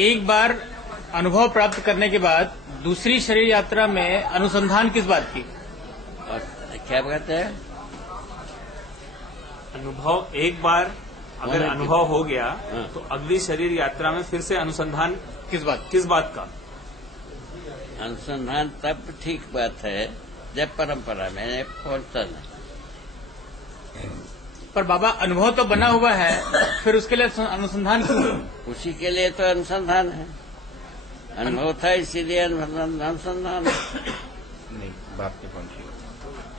एक बार अनुभव प्राप्त करने के बाद दूसरी शरीर यात्रा में अनुसंधान किस बात की? और क्या कहते हैं? अनुभव एक बार अगर अनुभव हो गया तो अगली शरीर यात्रा में फिर से अनुसंधान किस बात का? अनुसंधान तब ठीक बात है जब परंपरा में पहुंचता नहीं। पर बाबा अनुभव तो बना हुआ है, फिर उसके लिए अनुसंधान क्यों? उसी के लिए तो अनुसंधान है। अनुभव था इसीलिए अनुसंधान है। नहीं, बात नहीं पहुंची।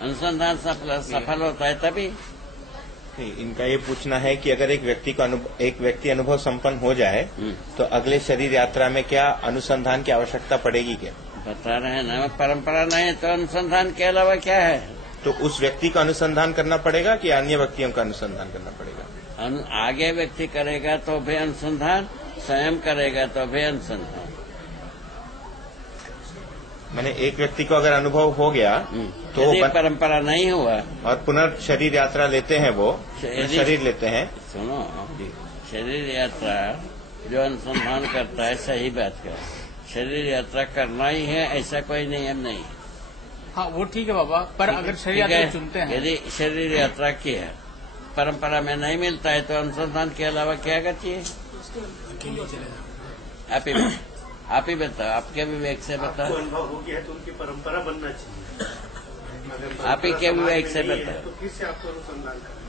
अनुसंधान सफल होता है तभी। नहीं, इनका ये पूछना है कि अगर एक व्यक्ति अनुभव संपन्न हो जाए तो अगले शरीर यात्रा में क्या अनुसंधान की आवश्यकता पड़ेगी क्या? बता रहे हैं ना, परंपरा नहीं तो अनुसंधान के अलावा क्या है? तो उस व्यक्ति का अनुसंधान करना पड़ेगा कि अन्य व्यक्तियों का अनुसंधान करना पड़ेगा? आगे व्यक्ति करेगा तो भी अनुसंधान, स्वयं करेगा तो भी अनुसंधान। मैंने एक व्यक्ति को अगर अनुभव हो गया तो परंपरा नहीं हुआ और पुनर्शरीर यात्रा लेते हैं, वो शरीर लेते हैं। सुनो, शरीर यात्रा जो अनुसंधान करता है सही बात का, शरीर यात्रा करना ही है ऐसा कोई नियम नहीं। हाँ वो ठीक है बाबा, पर अगर शरीर यात्रा चुनते हैं, यदि शरीर यात्रा की है परंपरा में नहीं मिलता है तो अनुसंधान के अलावा क्या करती है? आप ही बताओ, आपके विवेक से बताओ। अनुभव हो गया तो उनकी परंपरा बनना चाहिए। आप ही के विवेक से बताओ। तो किससे आपको अनुसंधान करना?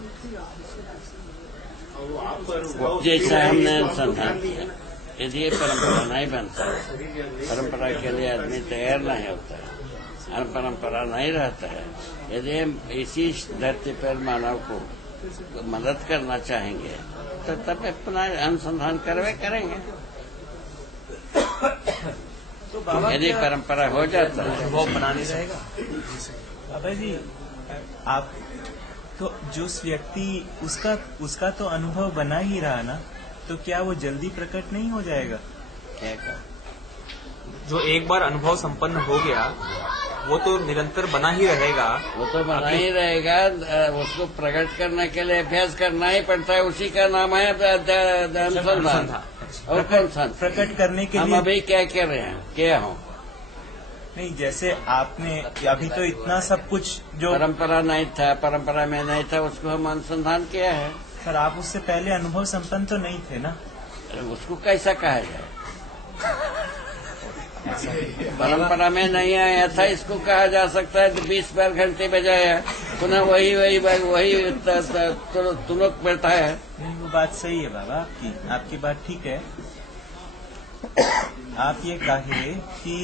जैसा हमने अनुसंधान किया, यदि ये परंपरा नहीं बनता, परंपरा के लिए आदमी तैयार नहीं होता है, परंपरा नहीं रहता है, यदि हम इसी धरती पर मानव को मदद करना चाहेंगे तो तब पुनः अनुसंधान करेंगे। तो बाबा यदि परंपरा हो जाता है वो बना नहीं रहेगा। बाबा जी, आप तो जो व्यक्ति उसका तो अनुभव बना ही रहा ना, तो क्या वो जल्दी प्रकट नहीं हो जाएगा? क्या कहा? जो एक बार अनुभव संपन्न हो गया वो तो निरंतर बना ही रहेगा। वो तो बना ही रहेगा, उसको प्रकट करने के लिए अभ्यास करना ही पड़ता है। उसी का नाम है अनुसंधान। और कौन सा प्रकट करने के हम लिए अभी क्या कर रहे हैं, क्या हो? नहीं, जैसे आपने अभी तो इतना सब कुछ जो परंपरा नहीं था, परंपरा में नहीं था, उसको हम अनुसंधान किया है। सर आप उससे पहले अनुभव संपन्न तो नहीं थे ना? उसको कैसा कहा जाए? परंपरा में नहीं आया था, इसको कहा जा सकता है। 20 बार घंटे बजाया, पुनः वही तुनक बैठा है। नहीं, वो बात सही है बाबा, आपकी बात ठीक है। आप ये कहे कि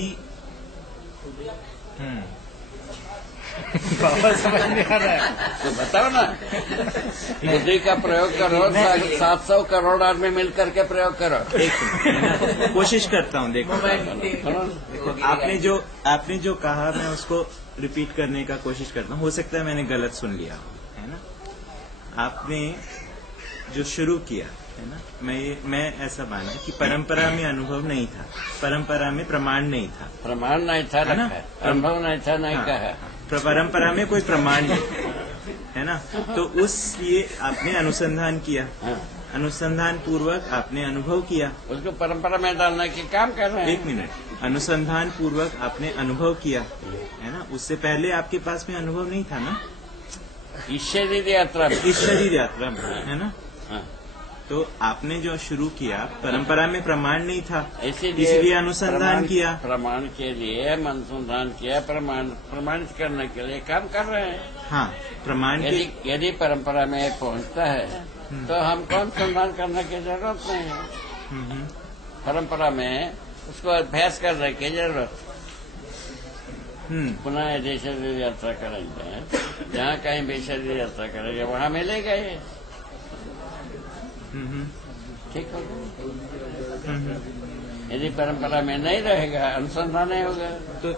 बाबा समझ नहीं आ रहा है तो बताओ ना, बुद्धि का प्रयोग करो, 700 करोड़ आदमी मिलकर के प्रयोग करो। कोशिश करता हूँ। देखो आपने जो कहा मैं उसको रिपीट करने का कोशिश करता हूँ। हो सकता है मैंने गलत सुन लिया है ना। आपने जो शुरू किया है ना, मैं ऐसा माना कि परंपरा में अनुभव नहीं था, परंपरा में प्रमाण नहीं था। प्रमाण नहीं था ना, अनुभव नहीं था, नहीं कहा। परंपरा में कोई प्रमाण नहीं है ना, तो उस लिए आपने अनुसंधान किया। अनुसंधान पूर्वक आपने अनुभव किया। उसको परंपरा में डालने के काम कर रहे हैं। एक मिनट, अनुसंधान पूर्वक आपने अनुभव किया है ना, उससे पहले आपके पास में अनुभव नहीं था ना? इस शरीर यात्रा में है ना। तो आपने जो शुरू किया, परंपरा में प्रमाण नहीं था, इसलिए अनुसंधान किया। प्रमाण के लिए हम अनुसंधान किया, प्रमाणित करने के लिए काम कर रहे हैं। हाँ, प्रमाण यदि परंपरा में पहुंचता है तो हमको अनुसंधान करने की जरूरत नहीं है। परंपरा में उसको अभ्यास करने की जरूरत। पुनः यदि शरीर यात्रा करेंगे, जहाँ कहीं भी शरीर यात्रा करेंगे वहाँ मिलेगा ये। ठीक होगा। यदि परंपरा में नहीं रहेगा, अनुसंधान नहीं होगा। तो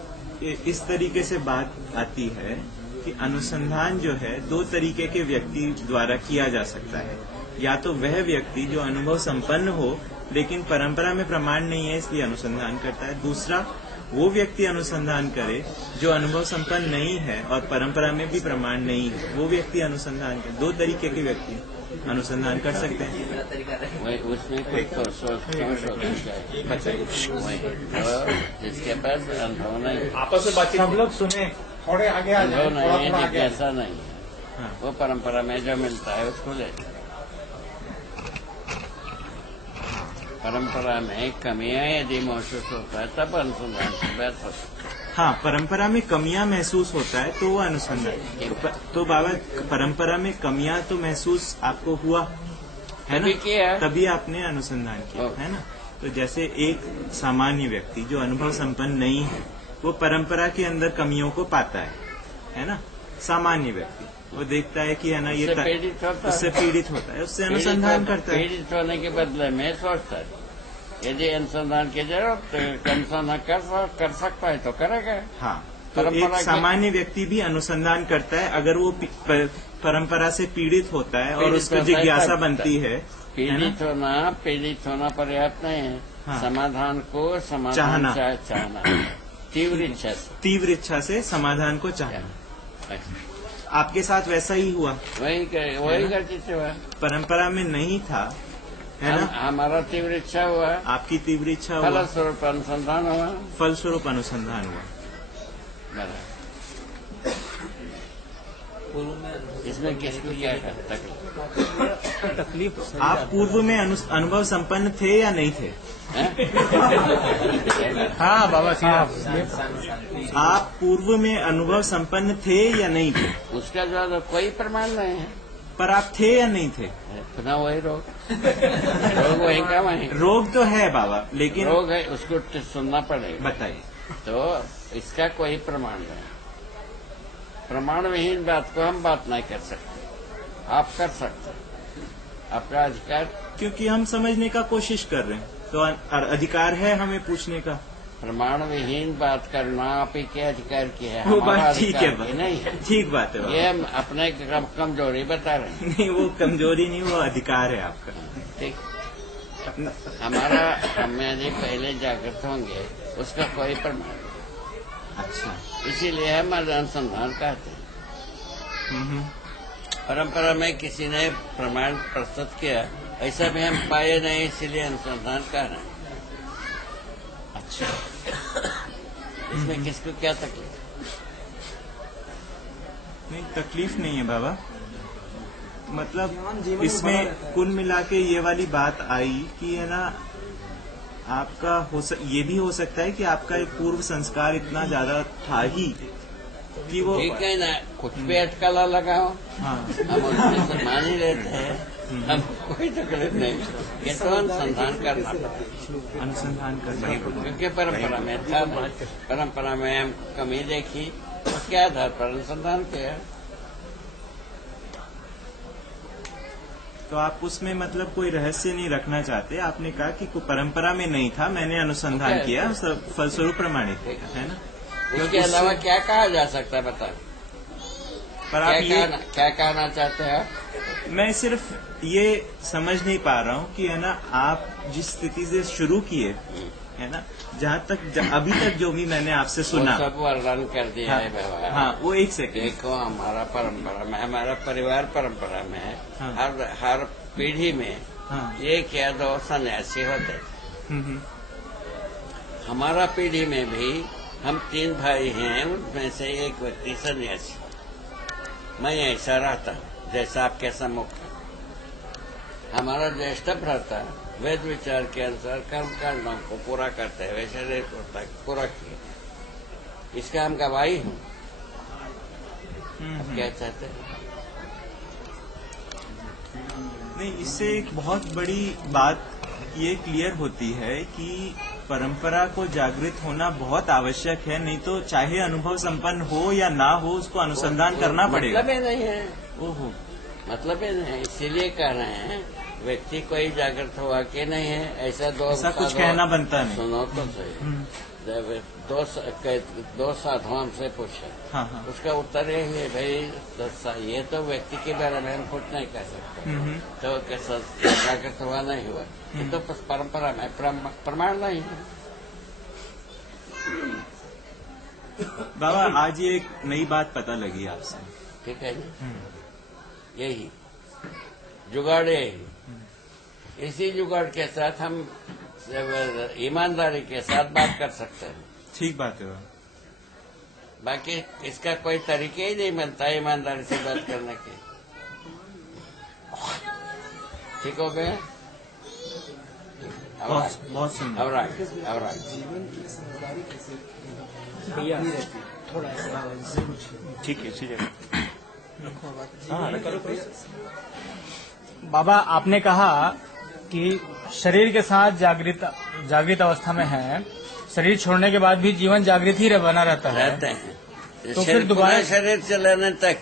इस तरीके से बात आती है कि अनुसंधान जो है दो तरीके के व्यक्ति द्वारा किया जा सकता है। या तो वह व्यक्ति जो अनुभव संपन्न हो लेकिन परंपरा में प्रमाण नहीं है इसलिए अनुसंधान करता है। दूसरा, वो व्यक्ति अनुसंधान करे जो अनुभव संपन्न नहीं है और परंपरा में भी प्रमाण नहीं है, वो व्यक्ति अनुसंधान करे। दो तरीके के व्यक्ति। अनुसंधान कर सकते हैं। वही उसमें कुछ तो संशोधन चाहिए। वही तो जिसके पास अनुभव नहीं, आपस में बातचीत सब लोग सुने, थोड़े आगे आ जाए, अनुभव नहीं थोड़ा है, थोड़ा आगे आ जाए। जिज्ञासा नहीं है, हाँ। वो परंपरा में जो मिलता है उसको ले। परंपरा में कमियां यदि महसूस होता है तब अनुसंधान की बात होती है। हाँ, परंपरा में कमियां महसूस होता है तो वो अनुसंधान। तो बाबा, परंपरा में कमियां तो महसूस आपको हुआ है ना, तभी किया। तभी आपने अनुसंधान किया है ना। तो जैसे एक सामान्य व्यक्ति जो अनुभव संपन्न नहीं है, वो परंपरा के अंदर कमियों को पाता है ना। सामान्य व्यक्ति वो देखता है कि है ना, ये उससे पीड़ित होता है। उससे पीड़ित होता है, उससे अनुसंधान करता है। पीड़ित होने के बदले में सोचता है यदि अनुसंधान की जरूरत तो अनुसंधान कर सकता है तो करेगा। हाँ, तो परंपरा एक के- सामान्य व्यक्ति भी अनुसंधान करता है अगर वो परंपरा से पीड़ित होता है और पीड़ित उसको होता है जिज्ञासा तब- बनती है ना? पीड़ित होना पर्याप्त नहीं है। हाँ। समाधान को समाधान चाहना। चाहना तीव्र इच्छा से। तीव्र इच्छा से समाधान को चाहना। आपके साथ वैसा ही हुआ, वही गलती से हुआ। परंपरा में नहीं था, है ना। हमारा तीव्र इच्छा हुआ, आपकी तीव्र इच्छा हुआ, फलस्वरूप अनुसंधान हुआ। फलस्वरूप अनुसंधान हुआ। बराबर। इसमें किसको क्या तकलीफ? आप पूर्व में अनुभव संपन्न थे या नहीं थे? हैं? हाँ बाबा साहब, आप पूर्व में अनुभव संपन्न थे या नहीं थे? उसका जो कोई प्रमाण नहीं है। पर आप थे या नहीं थे? पुनः वही रोग वही का वही रोग तो है बाबा, लेकिन रोग है, उसको सुनना पड़ेगा। बताइए। तो इसका कोई प्रमाण नहीं। प्रमाण विहीन बात को हम बात नहीं कर सकते, आप कर सकते, आपका अधिकार। क्योंकि हम समझने का कोशिश कर रहे हैं, तो अधिकार है हमें पूछने का। प्रमाण विहीन बात करना आप ही के अधिकार की है, वो हमारा बात ठीक अधिकार है, की नहीं है। ठीक बात है ये बाबा। हम अपने कमजोरी बता रहे हैं। नहीं, वो कमजोरी नहीं, वो अधिकार है आपका। ठीक, हमारा हम यदि पहले जागृत होंगे उसका कोई प्रमाण नहीं। अच्छा। इसीलिए हम अनुसंधान कहते हैं। परंपरा में किसी ने प्रमाण प्रस्तुत किया, ऐसा भी हम पाए नहीं, इसीलिए अनुसंधान कह रहे हैं। अच्छा। इसमें किसको क्या तकलीफ? नहीं, तकलीफ नहीं है बाबा। मतलब इसमें कुल मिला के ये वाली बात आई कि है ना, आपका ये भी हो सकता है कि आपका एक पूर्व संस्कार इतना ज्यादा था ही कि वो। ठीक है ना, कुछ भी अटकला लगाओ, हाँ। हम उसमें मान ही लेते हैं, हम कोई तकलीफ नहीं। ये तो अनुसंधान करना पड़ता है, अनुसंधान करना पड़ेगा। क्योंकि परंपरा में था, परंपरा में हम कमी देखी, उसके आधार पर अनुसंधान किया। तो आप उसमें मतलब कोई रहस्य नहीं रखना चाहते। आपने कहा कि परंपरा में नहीं था, मैंने अनुसंधान किया, फलस्वरूप प्रमाणित है ना। उसके अलावा क्या कहा जा सकता है बताओ? पर आप क्या कहना चाहते हैं आप? मैं सिर्फ ये समझ नहीं पा रहा हूँ कि है ना, आप जिस स्थिति से शुरू किए है ना, जहाँ तक अभी तक जो भी मैंने आपसे सुना, वो सब वर्णन कर दिया है व्यवहार। हाँ, वो एक सेकंड। देखो, हमारा परंपरा में, हमारा परिवार परंपरा में है, हाँ। हर पीढ़ी में हाँ। एक या दो सन्यासी होते थे। हमारा पीढ़ी में भी हम 3 भाई हैं, उनमें से एक व्यक्ति सन्यासी। मैं ऐसा रहता हूँ जैसा आपके सम्मुख है। हमारा ज्येष्ठ भ्राता वेद विचार के अनुसार कर्म कांडों को पूरा करते हुए शरीर को पूरा किया। इसका हम गवाही हूँ। अब क्या चाहते हैं? नहीं, इससे एक बहुत बड़ी बात ये क्लियर होती है कि परंपरा को जागृत होना बहुत आवश्यक है, नहीं तो चाहे अनुभव संपन्न हो या ना हो, उसको अनुसंधान करना पड़ेगा। मतलब ही नहीं है, ओहो, मतलब ही नहीं है। इसीलिए कह रहे हैं व्यक्ति कोई जागृत हुआ कि नहीं है, ऐसा कुछ कहना बनता नहीं। सुनो तो सही। जब दो साधुओं से पूछे, हाँ। उसका उत्तर यही है, भाई ये तो व्यक्ति के बारे में हम कुछ नहीं कह सकते, तो कैसा जागृत हुआ नहीं हुआ, ये तो परंपरा में प्रमाण नहीं है। बाबा, आज ये एक नई बात पता लगी आपसे। ठीक है जी, यही जुगाड़ यही। इसी जुगाड़ के साथ हम ईमानदारी के साथ बात कर सकते हैं। ठीक बात है बाबा। बाकी इसका कोई तरीके ही नहीं मिलता ईमानदारी से बात करने के। ठीक हो गया? बहुत सुंदर। अब राइट ठीक है, इसी जगह। हाँ, करो। बाबा आपने कहा कि शरीर के साथ जागृत अवस्था में है, शरीर छोड़ने के बाद भी जीवन जागृत ही बना रहता है। रहते हैं तो फिर दोबारा शरीर चलाने तक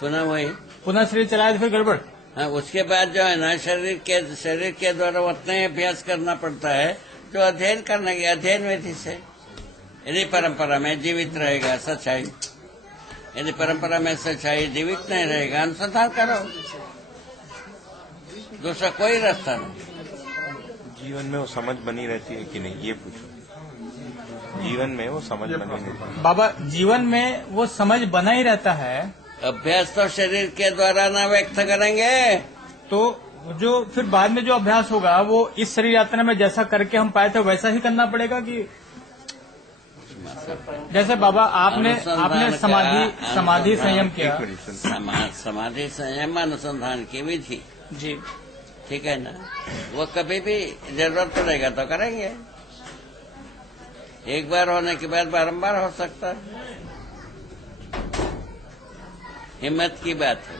पुनः पुनः शरीर चलाए तो फिर गड़बड़। हाँ, उसके बाद जो है ना शरीर के द्वारा उतना ही अभ्यास करना पड़ता है जो अध्ययन करने के अध्ययन विधि से। यदि परंपरा में जीवित रहेगा सच्चाई, यदि परंपरा में सच्चाई जीवित नहीं रहेगा, अनुसंधान करो, दूसरा कोई रास्ता नहीं। जीवन में वो समझ बनी रहती है कि नहीं, ये पूछो। जीवन में वो समझ बनी रहती है। बाबा जीवन में वो समझ बना ही रहता है। अभ्यास तो शरीर के द्वारा ना व्यक्त करेंगे तो जो फिर बाद में जो अभ्यास होगा वो इस शरीर यात्रा में जैसा करके हम पाए थे वैसा ही करना पड़ेगा कि जैसे बाबा आपने समाधि संयम किया। समाधि संयम अनुसंधान की विधि जी ठीक है ना, वो कभी भी जरूरत पड़ेगा तो करेंगे। एक बार होने के बाद बारंबार हो सकता है। हिम्मत की बात है।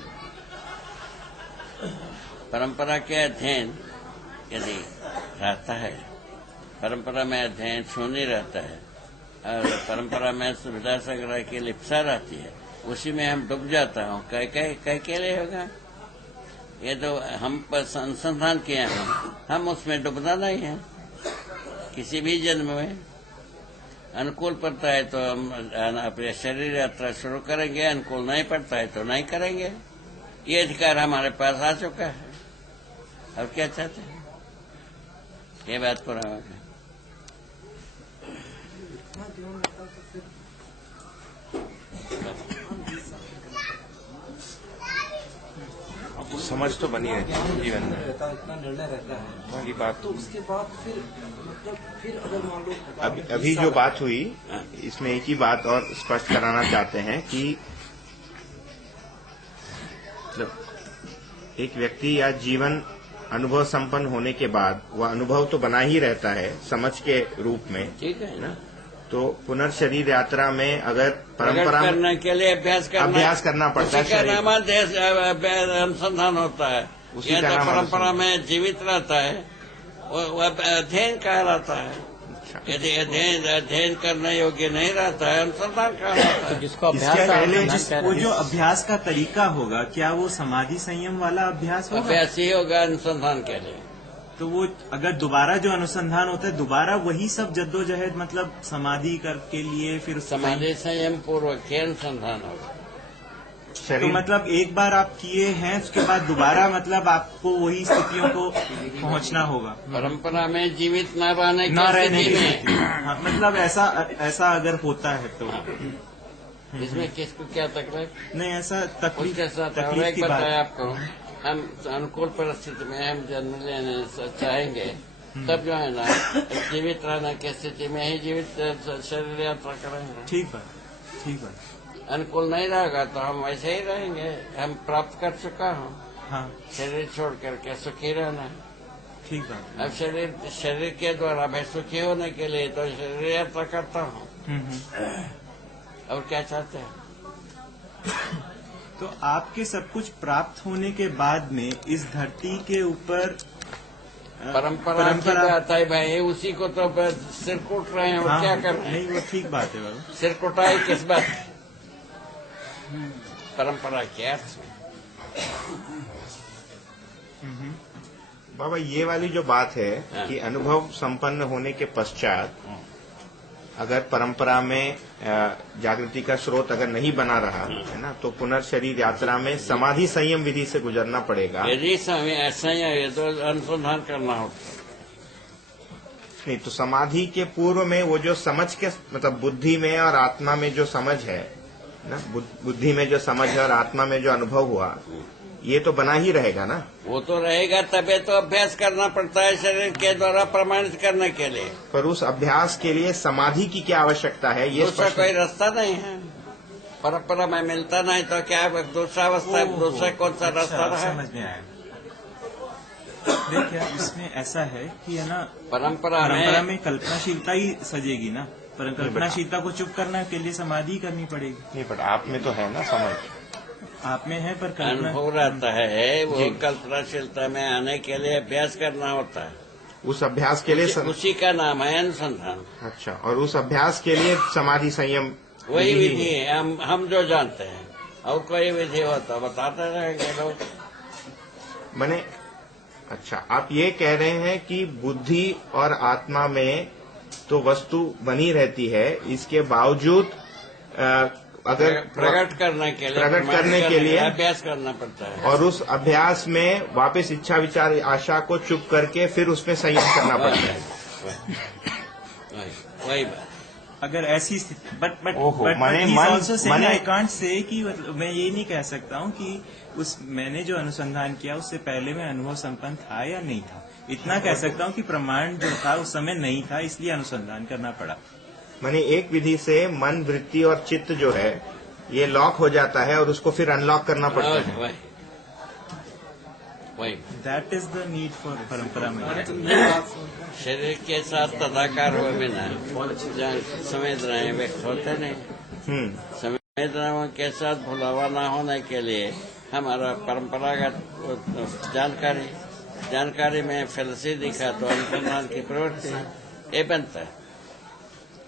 परंपरा के अध्ययन यदि रहता है, परंपरा में अध्ययन शून्य रहता है और परंपरा में सुविधा संग्रह की लिप्सा रहती है, उसी में हम डूब जाता हूँ। कई के लिए होगा? ये तो हम अनुसंधान किए हैं, हम उसमें डूबना नहीं है। किसी भी जन्म में अनुकूल पड़ता है तो हम अपने शरीर यात्रा शुरू करेंगे, अनुकूल नहीं पड़ता है तो नहीं करेंगे। ये अधिकार हमारे पास आ चुका है। अब क्या चाहते हैं? ये बात पूरा हो गया। समझ तो बनी रहती है जीवन में। इतना निर्णय रहता है बाकी बात तो उसके बाद फिर अगर मान लो अभी जो बात हुई इसमें एक ही बात और स्पष्ट कराना चाहते हैं कि मतलब एक व्यक्ति या जीवन अनुभव संपन्न होने के बाद वह अनुभव तो बना ही रहता है समझ के रूप में, ठीक है ना। तो पुनर्शरीर यात्रा में अगर परंपरा करने के लिए अभ्यास करना पड़ता है। उसी का नाम अनुसंधान होता है। उसी यह का तो नाम परंपरा में जीवित रहता है, वो अध्ययन कहलाता है। यदि अध्ययन करने योग्य नहीं रहता है, अनुसंधान कहलाता है। जिसको वो जो अभ्यास का तरीका होगा, क्या वो समाधि संयम वाला अभ्यास होगा? अभ्यास ही होगा अनुसंधान के लिए। तो वो अगर दोबारा जो अनुसंधान होता है, दोबारा वही सब जद्दोजहद, मतलब समाधि कर के लिए फिर समाधि संयम पूर्वक के अनुसंधान होगा। तो मतलब एक बार आप किए हैं, उसके बाद दोबारा मतलब आपको वही स्थितियों को पहुंचना होगा। परंपरा में जीवित न रहने की में स्थिति। हाँ, मतलब ऐसा अगर होता है तो इसमें किसको क्या तकलीफ? नहीं, ऐसा उसके साथ और एक बताया आपको, हम अनुकूल परिस्थिति में हम जन्म लेने चाहेंगे तब जो है ना जीवित रहने की स्थिति में ही जीवित शरीर यात्रा करेंगे। ठीक बात। अनुकूल नहीं रहेगा तो हम वैसे ही रहेंगे। हम प्राप्त कर चुका हूँ। हाँ, शरीर छोड़ करके सुखी रहना। ठीक बात। अब शरीर के द्वारा मैं सुखी होने के लिए तो शरीर यात्रा करता हूँ। और क्या चाहते हैं? तो आपके सब कुछ प्राप्त होने के बाद में इस धरती के ऊपर परंपरा की बात है भाई, उसी को तो सिर कूट रहे हैं। और क्या कर रहे हैं? नहीं, वो ठीक बात है बाबा। सिर कुटाई किस बात की? परंपरा के अर्थ में। बाबा ये वाली जो बात है कि अनुभव संपन्न होने के पश्चात अगर परंपरा में जागृति का स्रोत अगर नहीं बना रहा है ना, तो पुनर्शरीर यात्रा में समाधि संयम विधि से गुजरना पड़ेगा। यदि संयम है तो अनुसंधान करना होता है। नहीं तो समाधि के पूर्व में वो जो समझ के मतलब बुद्धि में और आत्मा में जो समझ है ना बुद्धि में जो समझ है और आत्मा में जो अनुभव हुआ, ये तो बना ही रहेगा ना। वो तो रहेगा, तभी तो अभ्यास करना पड़ता है शरीर के द्वारा प्रमाणित करने के लिए। पर उस अभ्यास के लिए समाधि की क्या आवश्यकता है, ये दूसरा स्पष्ट कोई रास्ता नहीं है। परंपरा में मिलता नहीं तो क्या दूसरा अवस्था, दूसरा कौन सा रास्ता अच्छा, रहा? समझ में आया। देखिए इसमें ऐसा है कि है ना, परंपरा में कल्पनाशीलता ही सजेगी ना, पर कल्पनाशीलता को चुप करने के लिए समाधि करनी पड़ेगी। नहीं, पर आप में तो है ना समझ, आप में है, पर अनुभव रहता है। वो कल्पनाशीलता में आने के लिए अभ्यास करना होता है। उस अभ्यास के लिए उसी का नाम है अनुसंधान। अच्छा, और उस अभ्यास के लिए समाधि संयम वही विधि है, हम जो जानते हैं। और कोई विधि होता बताते रहेंगे लोग। मैंने अच्छा, आप ये कह रहे हैं कि बुद्धि और आत्मा में तो वस्तु बनी रहती है, इसके बावजूद अगर प्रकट करने के लिए अभ्यास करना पड़ता है। और उस अभ्यास में वापस इच्छा विचार आशा को चुप करके फिर उसमें संयम करना पड़ता है। वही बात। अगर ऐसी स्थिति बट माने आई कांट से कि मैं ये नहीं कह सकता हूँ कि मैंने जो अनुसंधान किया उससे पहले मैं अनुभव संपन्न था या नहीं था। इतना कह सकता हूँ कि प्रमाण जो था उस समय नहीं था, इसलिए अनुसंधान करना पड़ा। माने एक विधि से मन, वृत्ति और चित्त जो है ये लॉक हो जाता है और उसको फिर अनलॉक करना पड़ता है। वही that is the need for परंपरा में। शरीर के साथ तदाकार हुए बिना संवेदनाएं व्यक्त होते नहीं। संवेदनाओं के साथ भुलावा न होने के लिए हमारा परंपरागत जानकारी में फेलसी दिखा तो अनुसंधान की प्रवृत्ति ये बनता है।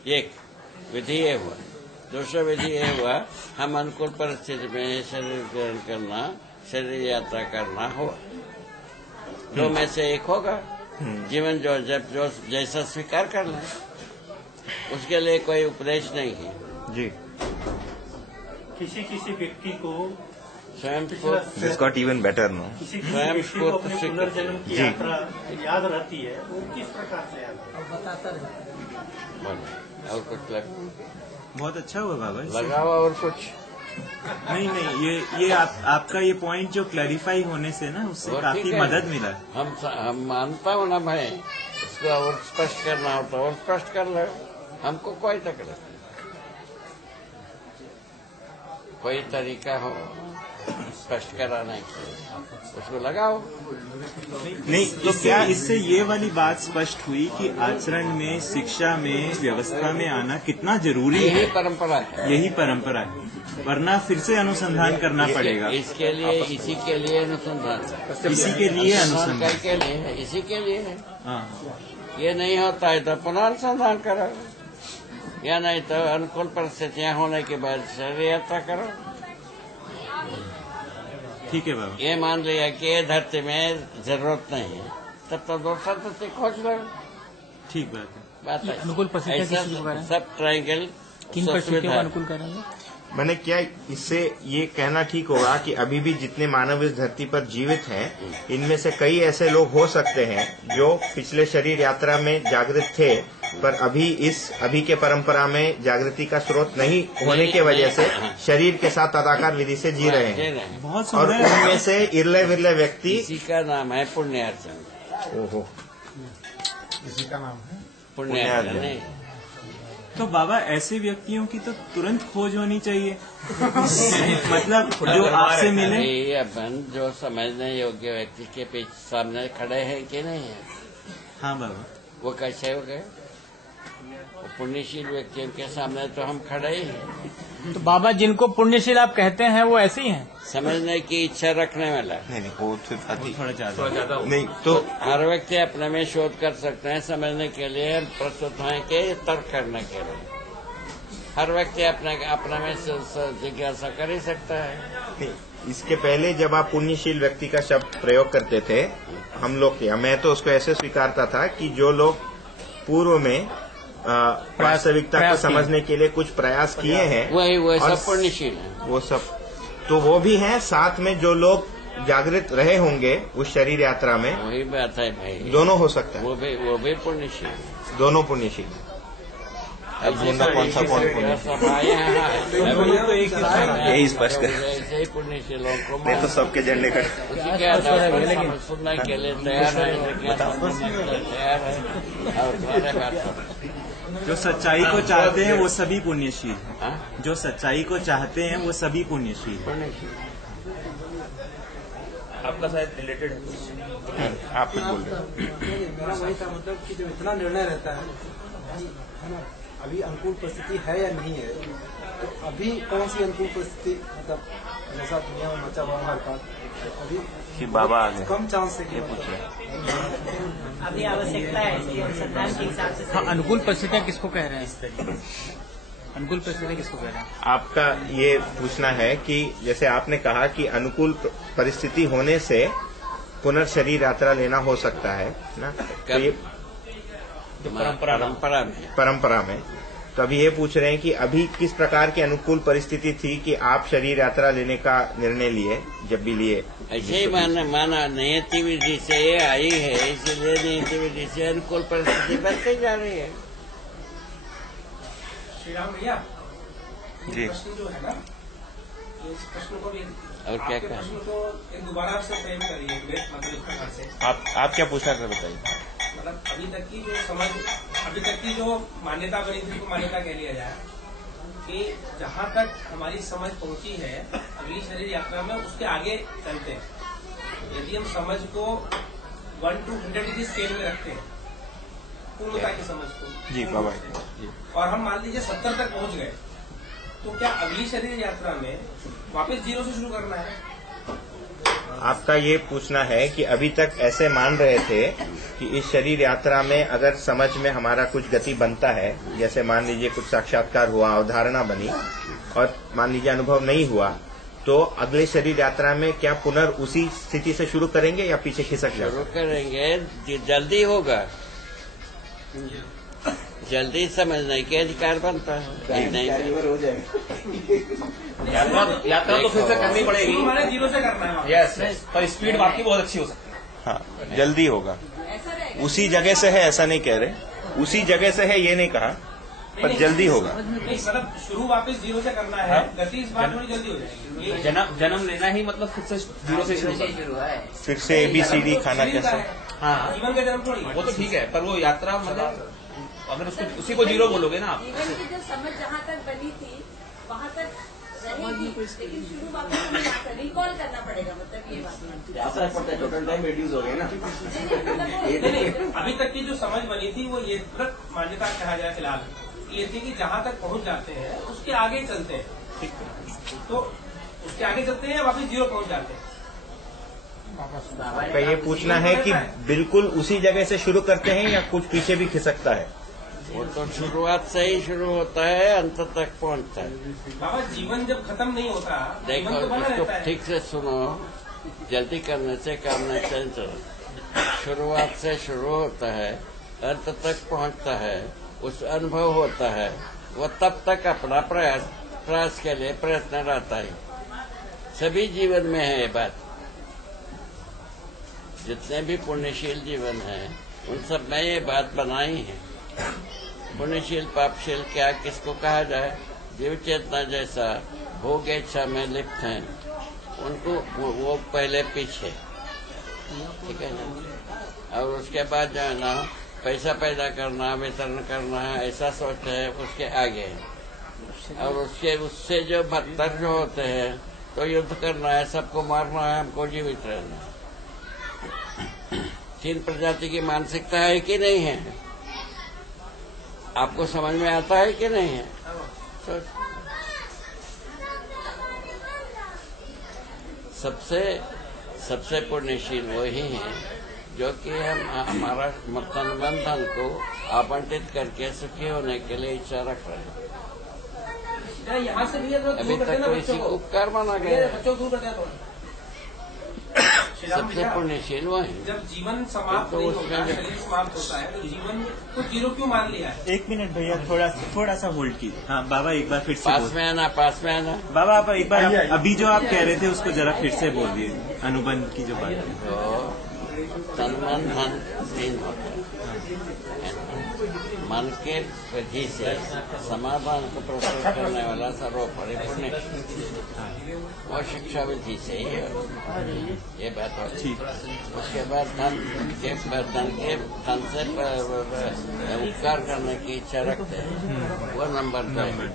एक विधि ये हुआ। दूसरा विधि ये हुआ, हम अनुकूल परिस्थिति में शरीर ग्रहण करना, शरीर यात्रा करना हुआ। दो में से एक होगा। जीवन जो जैसा स्वीकार कर ले, उसके लिए कोई उपदेश नहीं है जी। किसी व्यक्ति को स्वयं इवन बेटर नो किसी व्यक्ति को अपने पुनर्जन्म की यात्रा याद रहती है, वो किस प्रकार से याद बताता रहता है। और कुछ बहुत अच्छा हुआ बाबा, लगाओ और कुछ नहीं ये आपका ये पॉइंट जो क्लैरिफाई होने से ना, उससे काफी मदद मिला। हम मानता हूँ ना भाई, इसको और स्पष्ट करना होता और स्पष्ट कर लो। हमको कोई तकलीफ नहीं, कोई तरीका हो स्पष्ट कराने के उसको लगाओ। नहीं तो क्या इससे ये वाली बात स्पष्ट हुई कि आचरण में, शिक्षा में, व्यवस्था में आना कितना जरूरी है। यही परंपरा है, यही परंपरा है, वरना फिर से अनुसंधान करना पड़ेगा। इसके लिए इसी के लिए अनुसंधान, इसी के लिए अनुसंधान के लिए, इसी के लिए है। हाँ, ये नहीं होता है तो पुनः अनुसंधान करो, या नहीं तो अनुकूल परिस्थितियां होने के बाद शरीर यात्रा करो। ठीक है बाबा। ये मान लिया कि ये धरती में जरूरत नहीं है, तब तो दूसरा धरती खोज लो। ठीक बात है। अनुकूल परिस्थितियां सब ट्रायंगल किन परिस्थितियों को अनुकूल करेंगे? मैंने क्या इससे ये कहना ठीक होगा कि अभी भी जितने मानव इस धरती पर जीवित हैं, इनमें से कई ऐसे लोग हो सकते हैं जो पिछले शरीर यात्रा में जागृत थे, पर अभी के परंपरा में जागृति का स्रोत नहीं होने की वजह से शरीर के साथ तदाकार विधि से जी रहे हैं। बहुत और सुंदर। उनमें से इरले विरले व्यक्ति, इसी का नाम है पुण्यार्जन। ओहो, इसी का नाम है पुण्यार्जन। तो बाबा ऐसे व्यक्तियों की तो तुरंत खोज होनी चाहिए। मतलब जो आपसे मिले। अपन जो समझने योग्य व्यक्ति के पीछे सामने खड़े हैं कि नहीं है? हाँ बाबा। वो कैसे हो गए? पुण्यशील व्यक्तियों के सामने तो हम खड़े ही हैं। तो बाबा जिनको पुण्यशील आप कहते हैं वो ऐसे ही हैं? समझने की इच्छा रखने वाला नहीं वो थोड़ा ज्यादा नहीं तो हर व्यक्ति अपने में शोध कर सकते हैं, समझने के लिए, प्रस्तुत हैं कि तर्क करने के लिए। हर व्यक्ति अपने में जिज्ञासा कर ही सकता है। नहीं, इसके पहले जब आप पुण्यशील व्यक्ति का शब्द प्रयोग करते थे, हम लोग मैं तो उसको ऐसे स्वीकारता था कि जो लोग पूर्व में वास्तविकता को समझने के लिए कुछ प्रयास किए हैं, वही सब पुण्यशील है। वो सब तो वो भी हैं, साथ में जो लोग जागृत रहे होंगे उस शरीर यात्रा में, वही बात है भाई। दोनों हो सकता है। वो भी पुण्यशील, दोनों पुण्यशील। अब ढूंढना कौन सा कौन पुण्य। यही स्पष्ट कर, ऐसे ही पुण्यशीलों को नहीं तो सबके झंडे का उसी के आधार पर सुनने के लिए तैयार है, तैयार है और तुम्हारे बात करो। जो सच्चाई को चाहते हैं वो सभी पुण्यशील हैं। हाँ? जो सच्चाई को चाहते हैं वो सभी पुण्यशील हैं। आपका शायद रिलेटेड है। आप कुछ बोल रहे मेरा वही था, मतलब कि जब इतना निर्णय रहता है ना, अभी अनुकूल परिस्थिति है या नहीं है, तो अभी कौन सी अनुकूल परिस्थिति, मतलब हमेशा दुनिया में मचा हुआ हमारे पास, तो अभी कि बाबा आ गए। कम चांस है कि अभी आवश्यकता है इसकी अनुसंधान के हिसाब से। हाँ, अनुकूल परिस्थितियाँ किसको कह रहे हैं? अनुकूल परिस्थितियाँ किसको कह रहे हैं? आपका ये पूछना है कि जैसे आपने कहा कि अनुकूल परिस्थिति होने से पुनर्शरीर यात्रा लेना हो सकता है ना, तो ये परंपरा में तो अभी ये पूछ रहे हैं कि अभी किस प्रकार की अनुकूल परिस्थिति थी कि आप शरीर यात्रा लेने का निर्णय लिए, जब भी लिए। ऐसे ही माना नियति विधि से ये आई है, इसलिए नियति विधि से अनुकूल परिस्थिति बनती जा रही है। श्री राम भैया, जी। प्रश्न जो है ना, इस प्रश्न को भी और क्या आपके प्रश्न को एक दोबारा से फ्रेम करिए, मतलब इस प्रकार से। आप क्या पूछना कर बताइए। मतलब अभी तक की जो समझ, अभी तक की जो मान्यता बनी थी, उसको मान्यता कह लिया जाए कि जहाँ तक हमारी समझ पहुंची है अगली शरीर यात्रा में, उसके आगे चलते हैं। यदि हम समझ को 1 to 100 की स्केल में रखते हैं, पूर्णता की समझ को जी बाबा जी, और हम मान लीजिए 70 तक पहुंच गए, तो क्या अगली शरीर यात्रा में वापस 0 से शुरू करना है? आपका ये पूछना है कि अभी तक ऐसे मान रहे थे कि इस शरीर यात्रा में अगर समझ में हमारा कुछ गति बनता है, जैसे मान लीजिए कुछ साक्षात्कार हुआ, अवधारणा बनी, और मान लीजिए अनुभव नहीं हुआ, तो अगले शरीर यात्रा में क्या उसी स्थिति से शुरू करेंगे या पीछे खिसक जाएंगे? शुरू करेंगे, जल्दी होगा, जल्दी समझने के अधिकार बनता है। नहीं हो जाएगा। यात्रा तो फिर से करनी पड़ेगी। हमारे 0 से करना है। यस, पर स्पीड आपकी बहुत अच्छी हो सकती है। हाँ, जल्दी होगा। उसी जगह से है ऐसा नहीं कह रहे, उसी जगह से है ये नहीं कहा, पर जल्दी होगा। नहीं, मतलब शुरू वापस 0 से करना है, गति इस बार थोड़ी जल्दी हो जाएगी। जन्म लेना ही मतलब फिर से 0 से शुरू है। फिर से ABCD खाना कैसे? हाँ, जीवन का जन्म थोड़ी। वो तो ठीक है, पर वो यात्रा मतलब अगर उसको उसी को 0 बोलोगे ना आप। जीवन की जो समझ जहाँ तक बनी थी वहाँ तक रहेगी, लेकिन शुरू वापस रिकॉल करना पड़ेगा, मतलब ये बात। टोटल टाइम रिड्यूस हो गया ना। नहीं, अभी तक की जो समझ बनी थी वो ये मान्यता कहा जाए फिलहाल ये थी कि जहाँ तक पहुँच जाते हैं उसके आगे चलते हैं, तो उसके आगे चलते हैं वापस 0 पहुँच जाते हैं। आपका ये पूछना है कि बिल्कुल उसी जगह से शुरू करते हैं या कुछ पीछे भी खिसकता है? वो तो शुरुआत से ही शुरू होता है, अंत तक पहुंचता है। बाबा, जीवन जब खत्म नहीं होता, देखो, जीवन तो बना इसको रहता है। ठीक से सुनो, जल्दी करने से काम नहीं चलता। शुरुआत से शुरू होता है, अंत तक पहुंचता है, उस अनुभव होता है, वो तब तक अपना प्रयास के लिए प्रयत्न रहता है। सभी जीवन में है ये बात। जितने भी पुण्यशील जीवन है उन सब में ये बात बनाई है। पुण्यशील पापशील क्या किसको कहा जाए, जीव चेतना जैसा भोग इच्छा में लिप्त हैं, उनको वो पहले पीछे, ठीक है ना। और उसके बाद जो है ना पैसा पैदा करना, वितरण करना है, ऐसा सोचते हैं, उसके आगे। और उससे जो बदतर जो होते हैं, तो युद्ध करना है, सबको मारना है, हमको जीवित रहना है। 3 प्रजाति की मानसिकता है कि नहीं है? आपको समझ में आता है कि नहीं है? सबसे पुण्यशील वही है जो कि हम हमारा तन मन धन को आवंटित करके सुखी होने के लिए इच्छा रख रहे हैं। यहाँ से भी अभी तक तो इसी को उपकार माना गया है। बच्चों दूर कर दिया थोड़ा। सबसे पुण्यशील वही। जब जीवन समाप्त नहीं होता, शरीर समाप्त होता है, तो जीवन को 0 क्यों मान लिया है? 1 मिनट भैया, थोड़ा सा होल्ड कीजिए। हाँ बाबा, एक बार फिर से पास में आना। बाबा आप एक बार अभी जो आप कह रहे थे उसको जरा फिर से बोल दिए, अनुबंध की जो बात है। तो तन मन धन 3 होता है। मन के विधि से समाधान को प्रस्तुत करने वाला सर्वोपरि पुण्य वो शिक्षा विधि से ही है। ये बात होती है। उसके बाद धन से उपकार करने की इच्छा रखते हैं, वो नंबर 2 है।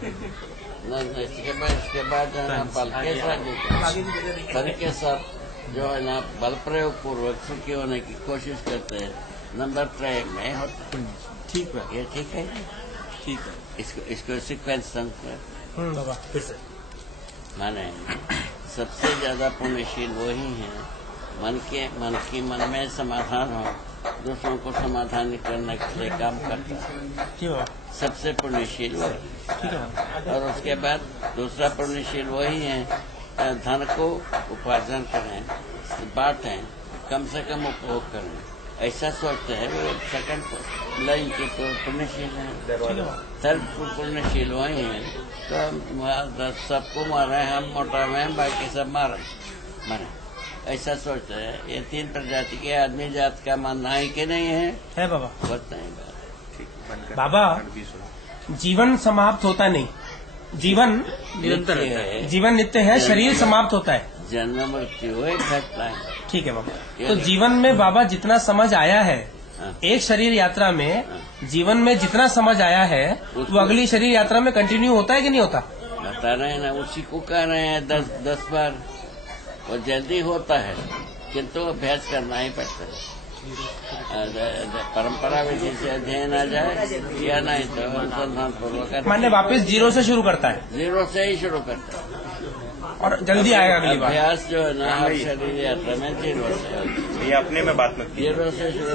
इसके बाद जो है ना बल के साथ बल के साथ जो है ना बल प्रयोग पूर्वक सुखी होने की कोशिश करते हैं, नंबर 3 में होता है। ठीक है, ये ठीक है, ठीक है। इसको सीक्वेंस बाबा फिर से माने सबसे ज्यादा पुण्यशील वही है मन में समाधान हो, दूसरों को समाधान करने के लिए काम करता है, ठीक है सबसे पुण्यशील वही। ठीक है। और उसके बाद दूसरा पुण्यशील वही है धन को उपार्जन करें, बांटें, कम से कम उपभोग करें, ऐसा सोचते हैं। वो सेकंड लाइन के तो पुण्यशील है, थर्ड पुण्यशील वही है। तो सबको मारे, हम मोटा में, बाकी सब मारे, ऐसा सोचते हैं। ये 3 प्रजाति के आदमी जात का मानना है कि नहीं है बाबा। बोलते हैं बाबा जीवन समाप्त होता नहीं, जीवन निरंतर है, जीवन नित्य है, शरीर समाप्त होता है, जन्म मृत्यु एक घटना है। ठीक है बाबा। तो जीवन में बाबा जितना समझ आया है, एक शरीर यात्रा में जीवन में जितना समझ आया है वो अगली शरीर यात्रा में कंटिन्यू होता है कि नहीं होता? बता रहे हैं ना, उसी को कह रहे हैं 10 बार। वो जल्दी होता है किंतु अभ्यास करना ही पड़ता है। परंपरा विधि से अध्ययन आ जाए या नहीं तो अनुसंधान पूर्वक मान्य वापस 0 से शुरू करता है, 0 से ही शुरू करता है और जल्दी आएगा अगली बार। अभ्यास जो है ना हर शरीर यात्रा में 0 से, ये अपने में बात मत 0 से शुरू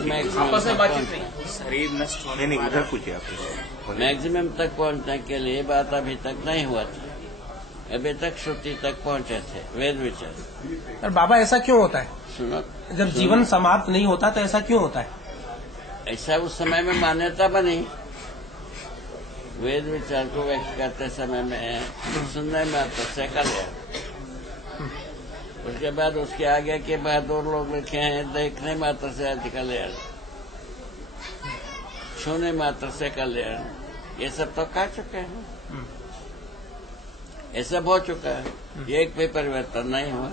शरीर नष्ट होने नहीं, इधर पूछिए आप। मैक्सिमम तक पहुंचने के लिए बात अभी तक नहीं हुआ था। अभी तक श्रुति तक पहुंचे थे, वेद विचार। और बाबा ऐसा क्यों होता है? सुनो, जब जीवन समाप्त नहीं होता तो ऐसा क्यों होता है? ऐसा उस समय में मान्यता बनी। वेद विचार को व्यक्त करते समय में सुनने में आता से कर लिया। उसके बाद उसके आगे के बहादुर लोग लिखे हैं, देखने मात्र से कल्याण, छूने मात्र से कल्याण, ये सब तो कह चुके हैं, ये सब हो चुका है। एक भी परिवर्तन नहीं हुआ,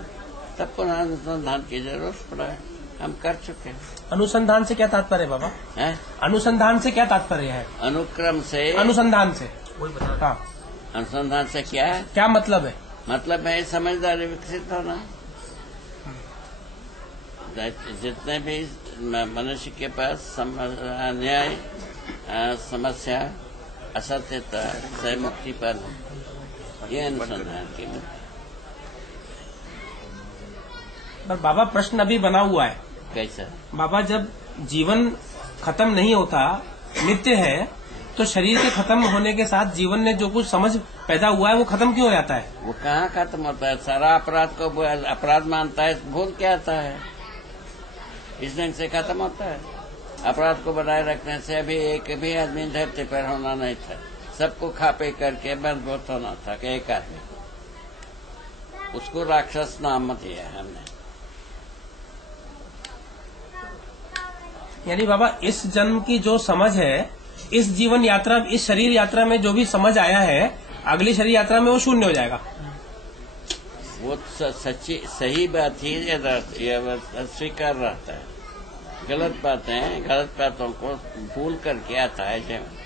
तब पुनः अनुसंधान की जरूरत पड़ा है, हम कर चुके हैं। अनुसंधान से क्या तात्पर्य है बाबा? है? अनुसंधान से क्या तात्पर्य है? अनुक्रम से, अनुसंधान से, हाँ, अनुसंधान से क्या है, क्या मतलब है? मतलब है समझदारी विकसित होना। जितने भी मनुष्य के पास अन्याय, समस्या, असत्यता से मुक्ति पर ये अनुसंधान की। पर बाबा प्रश्न अभी बना हुआ है। कैसा? बाबा जब जीवन खत्म नहीं होता, नित्य है, तो शरीर के खत्म होने के साथ जीवन में जो कुछ समझ पैदा हुआ है वो खत्म क्यों हो जाता है? वो कहाँ खत्म होता है? सारा अपराध को अपराध मानता है, भूल के आता है, इस ढंग से खत्म होता है। अपराध को बनाए रखने से अभी एक भी आदमी धरती पर होना नहीं था, सबको खा पे करके बंदभूत होना था कि एक आदमी, उसको राक्षस नाम दिया हमने। यानी बाबा इस जन्म की जो समझ है, इस जीवन यात्रा, इस शरीर यात्रा में जो भी समझ आया है, अगली शरीर यात्रा में वो शून्य हो जाएगा। वो सच्ची सही बात ही स्वीकार रहता है। गलत बातों को भूल करके आता है जीवन,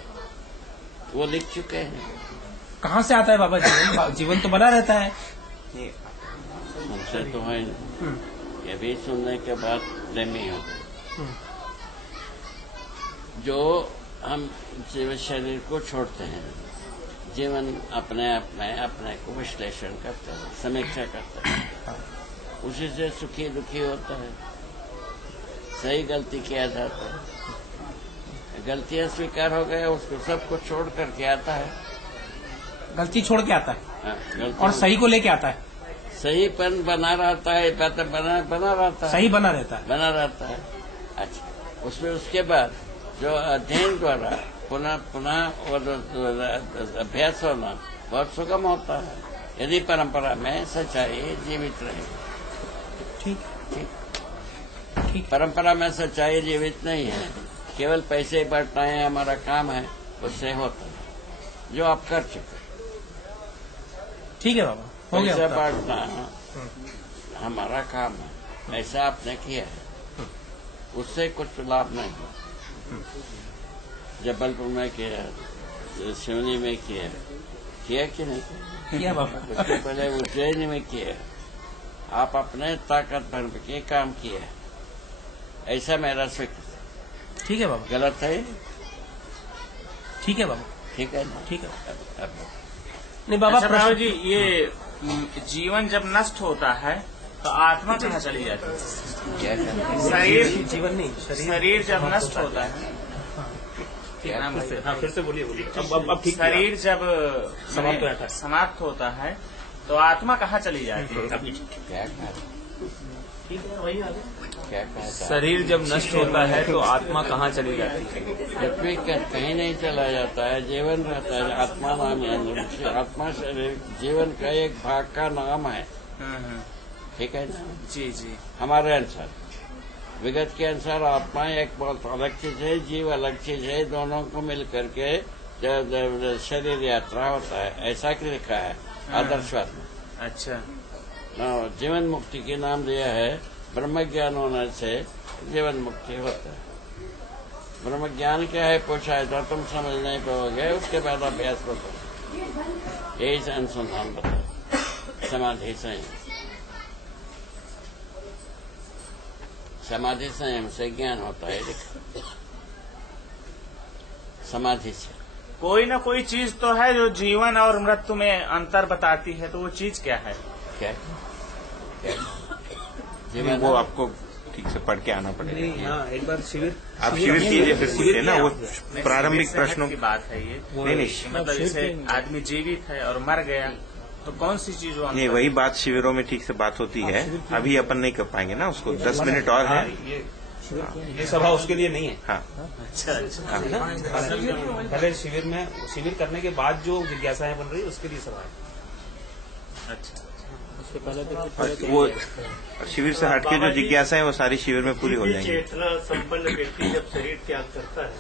वो लिख चुके हैं। कहाँ से आता है बाबा जीवन? जीवन तो बना रहता है। हमसे तो है, ये भी सुनने के बाद प्रेमी हो। जो हम जीवन शरीर को छोड़ते हैं, जीवन अपने आप में अपने को विश्लेषण करते हैं, समीक्षा करते हैं, उसी से सुखी दुखी होता है। सही गलती किया जाता है, गलतियां स्वीकार हो गए, उसको सब कुछ छोड़ करके आता है। गलती छोड़ के आता है, हाँ, और सही को लेके आता है। सहीपन बना रहता है, बना रहता है, सही बना रहता है, बना रहता है। अच्छा, उसमें उसके बाद जो अध्ययन द्वारा पुनः अभ्यास होना बहुत सुगम होता है, यदि परंपरा में सच्चाई जीवित रहे। ठीक। परंपरा में सच्चाई जीवित नहीं है केवल पैसे बांटना है हमारा काम है, उससे होता है जो आप कर चुके। ठीक है बाबा, हो गया। पैसे बांटना हमारा काम है, ऐसा आपने किया है, उससे कुछ लाभ नहीं हुआ। जबलपुर में किया, सिवनी में किया कि नहीं किया बाबा? उसके पहले उज्जैन में किया। आप अपने ताकत भर के काम किए, ऐसा मेरा स्वीकृति। ठीक है बाबा, गलत है? ठीक है बाबा, ठीक है ना? ठीक है। अब नहीं बाबा, अच्छा प्रभु जी, ये जीवन जब नष्ट होता है तो आत्मा कहाँ चली जाती है? क्या करना है? शरीर जीवन नहीं, शरीर जब नष्ट होता है, फिर से बोलिए। अब ठीक शरीर जब समाप्त समाप्त होता है तो आत्मा कहाँ चली जाती है? क्या कहा? ठीक है, वही आगे। क्या कहा? शरीर जब नष्ट होता है तो आत्मा कहाँ चली जाती है? पृथ्वी का कहीं नहीं चला जाता है, जीवन रहता है। आत्मा नाम है, आत्मा शरीर जीवन का एक भाग का नाम है। ठीक है ना? जी जी। हमारे अनुसार, विगत के अनुसार आत्मा एक बहुत अलग चीज है, जीव अलग चीज है। दोनों को मिल करके शरीर यात्रा होता है, ऐसा कि लिखा है आदर्शवाद में। अच्छा। जीवन मुक्ति के नाम दिया है, ब्रह्म ज्ञान होने से जीवन मुक्ति होता है। ब्रह्म ज्ञान क्या है पूछा है तो तुम समझ नहीं पाओगे, उसके बाद अभ्यास बताओ। यही अनुसंधान बताओ। समाधि संयम, समाधि संयम से ज्ञान होता है। समाधि से कोई ना कोई चीज तो है जो जीवन और मृत्यु में अंतर बताती है, तो वो चीज क्या है? क्या नहीं, वो आपको ठीक से पढ़ के आना पड़ेगा। हाँ, एक बार शिविर आप शिविर कीजिए, फिर पूछिए ना। वो प्रारंभिक प्रश्नों की बात है ये। नहीं, मतलब जैसे आदमी जीवित है और मर गया तो कौन सी चीज वो नहीं, वही बात शिविरों में ठीक से बात होती है। अभी अपन नहीं कर पाएंगे ना उसको, 10 मिनट और है। ये सभा उसके लिए नहीं है। हाँ, अच्छा अच्छा। पहले शिविर में शिविर करने के बाद जो जिज्ञासाएं बन रही है उसके लिए सभा है। अच्छा। वो शिविर से हटके जो जिज्ञासा है वो सारी शिविर में पूरी हो जाएंगी। चेतना संपन्न व्यक्ति जब शरीर त्याग करता है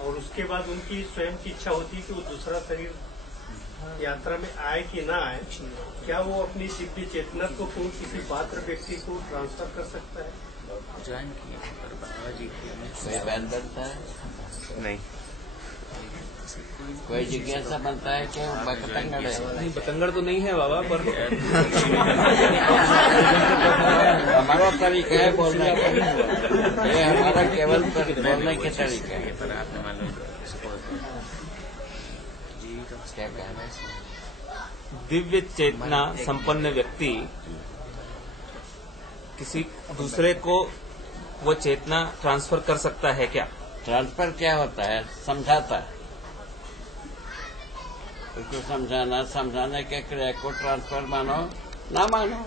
और उसके बाद उनकी स्वयं की इच्छा होती है कि वो दूसरा शरीर यात्रा में आए कि ना आए, क्या वो अपनी दिव्य चेतना को किसी पात्र व्यक्ति को ट्रांसफर कर सकता है? ज्वाइन किए पर बाबा जी कोई बैन बनता है? नहीं, कोई जिज्ञासा बनता है क्या? बतंगड़ है? नहीं, बतंगड़ तो नहीं है बाबा, पर हमारा तरीका है बोलने का, ये हमारा केवल बोलने के तरीका है। पर आपने मालूम क्या कहना है? दिव्य चेतना संपन्न व्यक्ति किसी दूसरे को वो चेतना ट्रांसफर कर सकता है क्या? ट्रांसफर क्या होता है? समझाता है। उसको समझाना, समझाने के क्रिया को ट्रांसफर मानो ना मानो,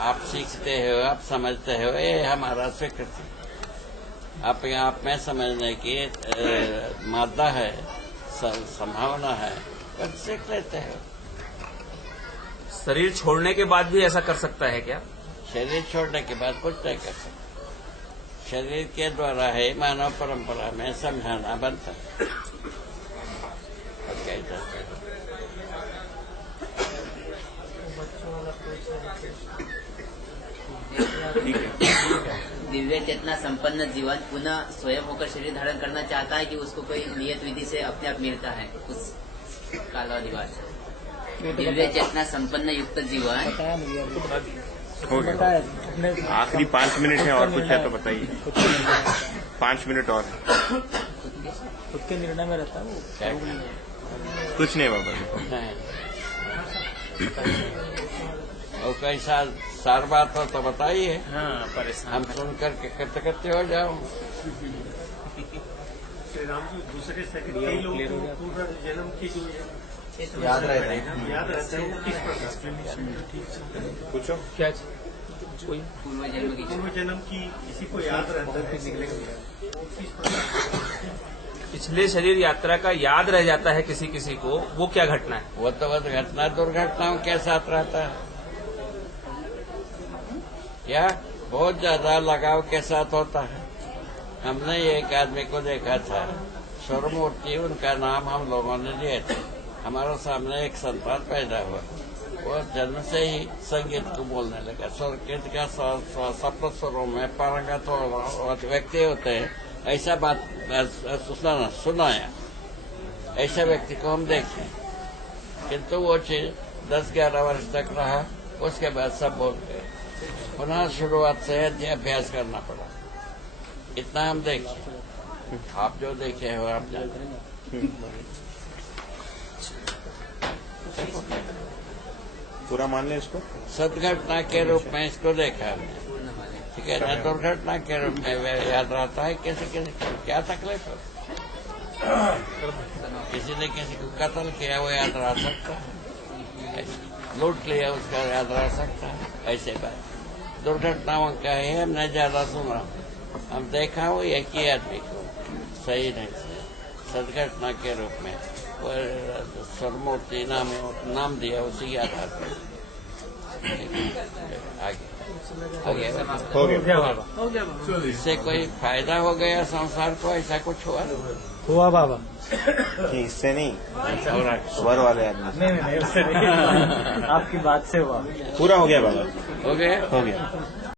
आप सीखते हो, आप समझते हो, ये हमारा स्वीकृति। अपने आप में समझने की मादा है, संभावना है, पर सीख लेते हो। शरीर छोड़ने के बाद भी ऐसा कर सकता है क्या? शरीर छोड़ने के बाद कुछ नहीं कर सकते। शरीर के द्वारा है मानव परंपरा में समझाना बनता है। दिव्य चेतना संपन्न जीवन पुनः स्वयं होकर शरीर धारण करना चाहता है कि उसको कोई नियत विधि से अपने आप मिलता है उस कालावधि बाद? दिव्य चेतना संपन्न युक्त जीवन हो गया। आखिरी 5 मिनट है, और कुछ है तो बताइए। 5 मिनट और। खुद के निर्णय में रहता है वो। कुछ नहीं बाबा। और कोई सार बात हो तो बताइए। हाँ, परेशान हम सुन करके करते करते हो जाओ। श्री राम जी, दूसरे शरीर कई लोगों को पूर्व जन्म की जो याद रहता है। याद रहता है, वो किस प्रकार? पूछो क्या? पूर्व जन्म की किसी को याद रहता है, वो किस प्रकार? पिछले शरीर यात्रा का याद रह जाता है किसी किसी को, वो क्या घटना है? वो तो बस घटना दुर्घटनाओं के साथ रहता है। क्या बहुत ज्यादा लगाव के साथ होता है। हमने एक आदमी को देखा था, स्वरमूर्ति, उनका नाम हम लोगों ने लिए थे। हमारे सामने एक संतान पैदा हुआ, वो जन्म से ही संगीत को बोलने लगा। संगीत का सप्त स्वरों में पारंगत व्यक्ति होते हैं, ऐसा बात सुनाया। ऐसे व्यक्ति को हम देखे, किंतु वो चीज 10-11 वर्ष तक रहा, उसके बाद सब बोल गए। पुनः शुरुआत से अभ्यास करना पड़ा। इतना हम देखे, आप जो देखे हो आप जानते। पूरा मान लें इसको, सदघटना के रूप में इसको देखा हमने, ठीक है ना। दुर्घटना के रूप में याद रहता है किसी क्या तकलीफ हो, किसी ने किसी को कत्ल किया वो याद रह सकता है, लूट लिया उसका याद रह सकता है। ऐसे बात दुर्घटनाओं का है, हमने ज्यादा सुना, हम देखा वो एक ही आदमी को सही नहीं से सदघटना के रूप में स्वरमूर्ति नाम दिया, उसी आधार पर आगे हो गया। इससे कोई फायदा हो गया संसार को, ऐसा कुछ हुआ बाबा? इससे नहीं, वर वाले आदमी नहीं, उससे नहीं। आपकी बात से हुआ। पूरा हो गया बाबा, हो गया।